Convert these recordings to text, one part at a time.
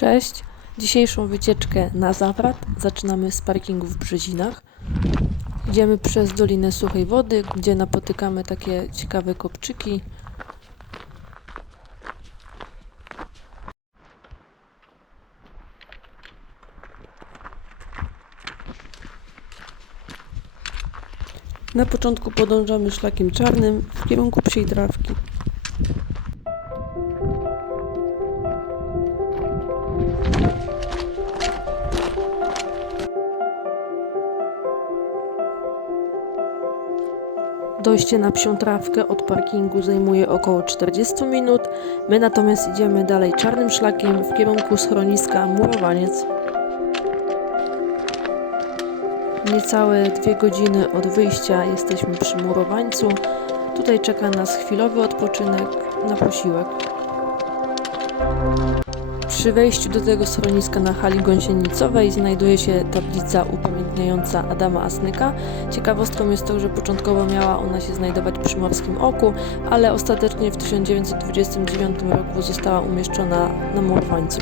Cześć! Dzisiejszą wycieczkę na Zawrat zaczynamy z parkingu w Brzezinach. Idziemy przez Dolinę Suchej Wody, gdzie napotykamy takie ciekawe kopczyki. Na początku podążamy szlakiem czarnym w kierunku psiej trawki. Dojście na psią trawkę od parkingu zajmuje około 40 minut. My natomiast idziemy dalej czarnym szlakiem w kierunku schroniska Murowaniec. Niecałe dwie godziny od wyjścia jesteśmy przy Murowańcu. Tutaj czeka nas chwilowy odpoczynek na posiłek. Przy wejściu do tego schroniska na hali gąsienicowej znajduje się tablica upamiętniająca Adama Asnyka. Ciekawostką jest to, że początkowo miała ona się znajdować przy Morskim Oku, ale ostatecznie w 1929 roku została umieszczona na Murowańcu.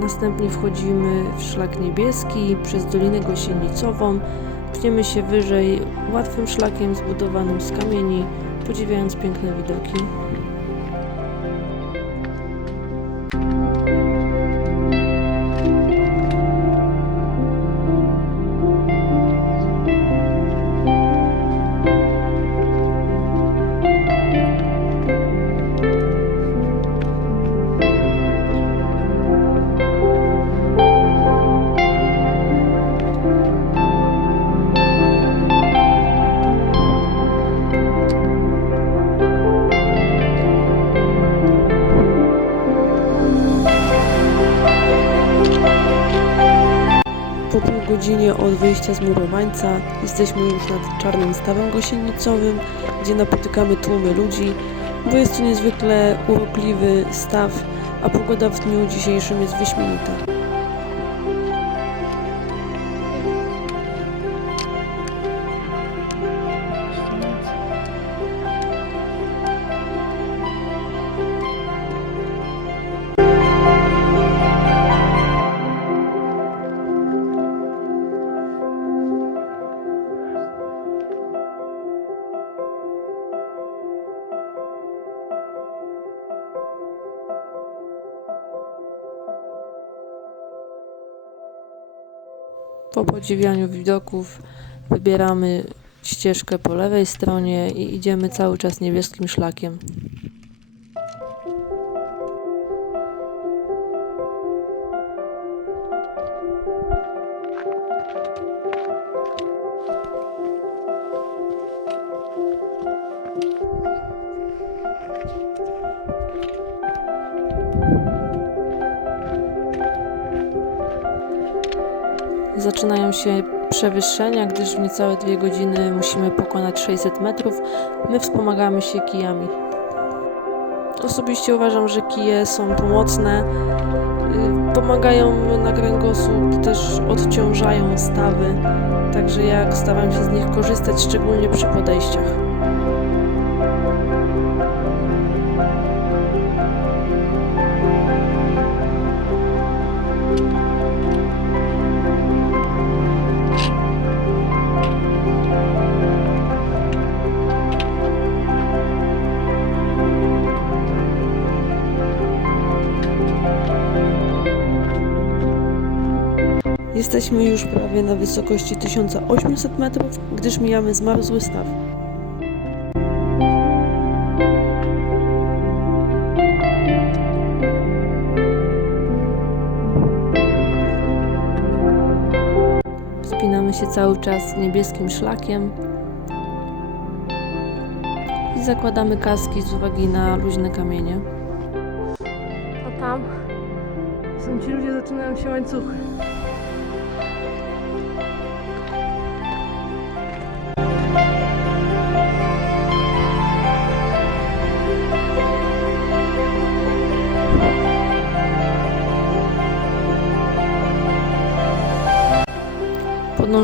Następnie wchodzimy w szlak niebieski przez Dolinę Gosienicową. Pniemy się wyżej łatwym szlakiem zbudowanym z kamieni, podziwiając piękne widoki. Od wyjścia z Murowańca jesteśmy już nad Czarnym Stawem Gosienicowym, gdzie napotykamy tłumy ludzi, bo jest to niezwykle urokliwy staw, a pogoda w dniu dzisiejszym jest wyśmienita. Po podziwianiu widoków wybieramy ścieżkę po lewej stronie i idziemy cały czas niebieskim szlakiem. Zaczynają się przewyższenia, gdyż w niecałe dwie godziny musimy pokonać 600 metrów. My wspomagamy się kijami. Osobiście uważam, że kije są pomocne, y, pomagają na kręgosłup, też odciążają stawy, także ja staram się z nich korzystać, szczególnie przy podejściach. Jesteśmy już prawie na wysokości 1800 metrów, gdyż mijamy zmarzły staw. Wspinamy się cały czas niebieskim szlakiem i zakładamy kaski z uwagi na luźne kamienie. A tam są ci ludzie, zaczynają się łańcuchy.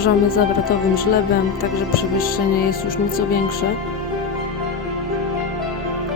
Podążamy zawratowym żlebem, także przewyższenie jest już nieco większe.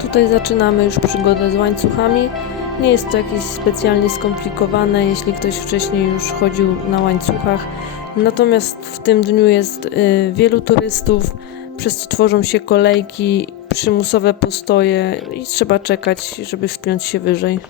Tutaj zaczynamy już przygodę z łańcuchami. Nie jest to jakieś specjalnie skomplikowane, jeśli ktoś wcześniej już chodził na łańcuchach. Natomiast w tym dniu jest y, wielu turystów, przez co tworzą się kolejki, przymusowe postoje i trzeba czekać, żeby wspiąć się wyżej.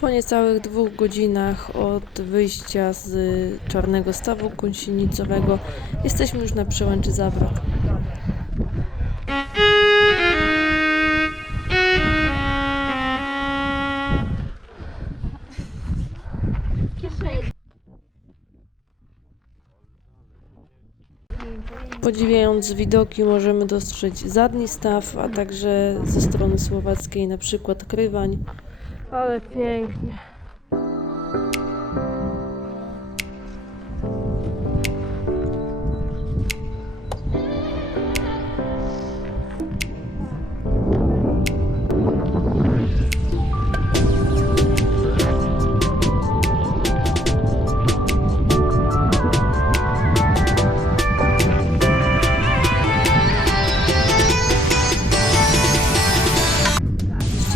Po niecałych dwóch godzinach od wyjścia z Czarnego Stawu Gąsienicowego jesteśmy już na przełęczy Zawrot. Podziwiając widoki możemy dostrzec zadni staw, a także ze strony słowackiej na przykład Krywań. Ale pięknie.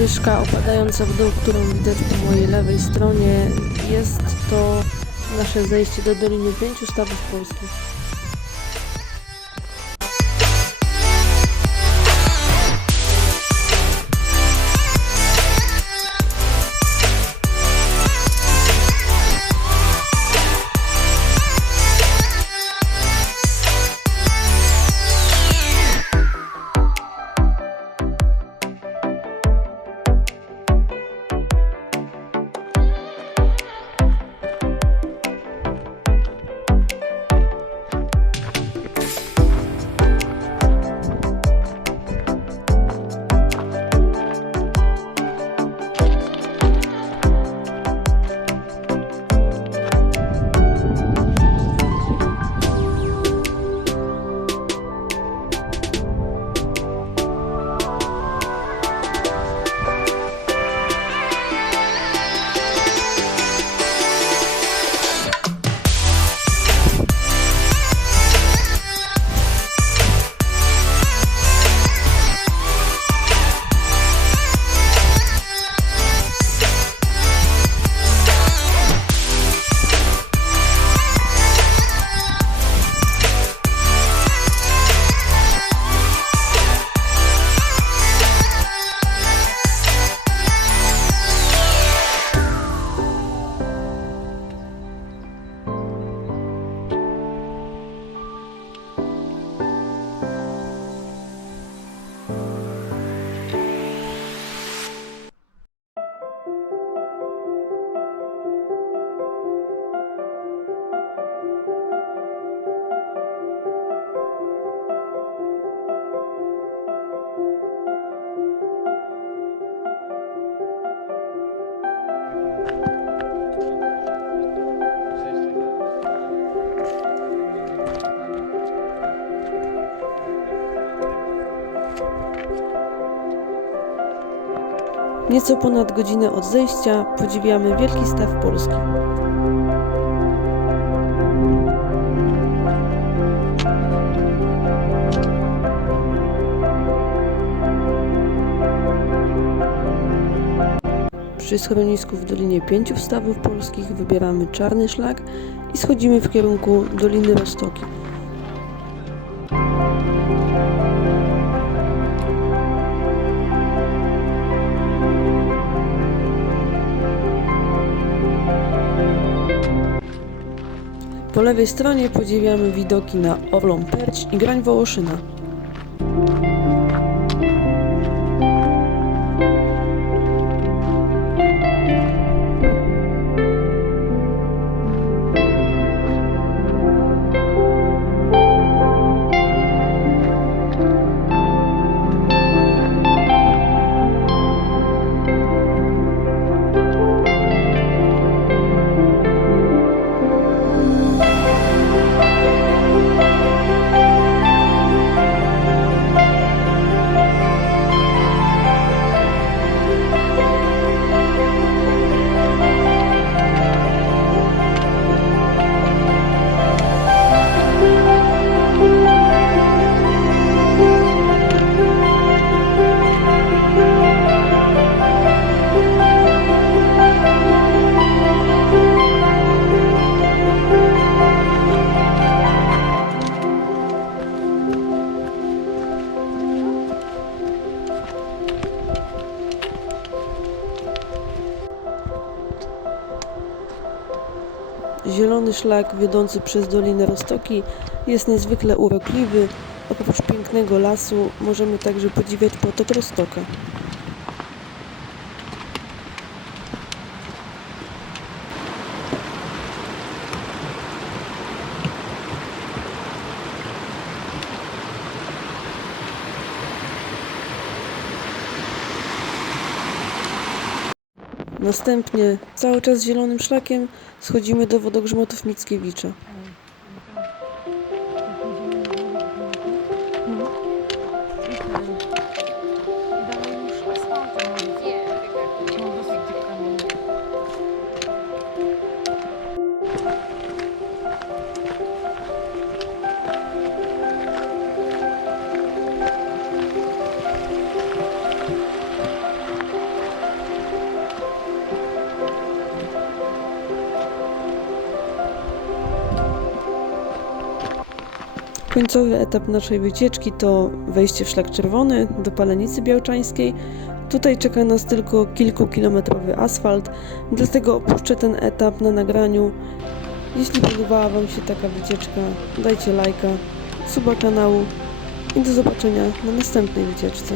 Ścieżka opadająca w dół, którą widać po mojej lewej stronie, jest to nasze zejście do Doliny Pięciu Stawów Polskich. Nieco ponad godzinę od zejścia podziwiamy Wielki Staw Polski. Przy schronisku w Dolinie Pięciu Stawów Polskich wybieramy czarny szlak i schodzimy w kierunku Doliny Rostoki. Po lewej stronie podziwiamy widoki na Orlą Perć i Grań Wołoszyna. Szlak wiodący przez Dolinę Rostoki jest niezwykle urokliwy. Oprócz pięknego lasu możemy także podziwiać potok Rostoka. Następnie cały czas zielonym szlakiem schodzimy do wodogrzmotów Mickiewicza. Końcowy etap naszej wycieczki to wejście w szlak czerwony do Palenicy Białczańskiej. Tutaj czeka nas tylko kilkukilometrowy asfalt, dlatego opuszczę ten etap na nagraniu. Jeśli podobała Wam się taka wycieczka, dajcie lajka, suba kanału i do zobaczenia na następnej wycieczce.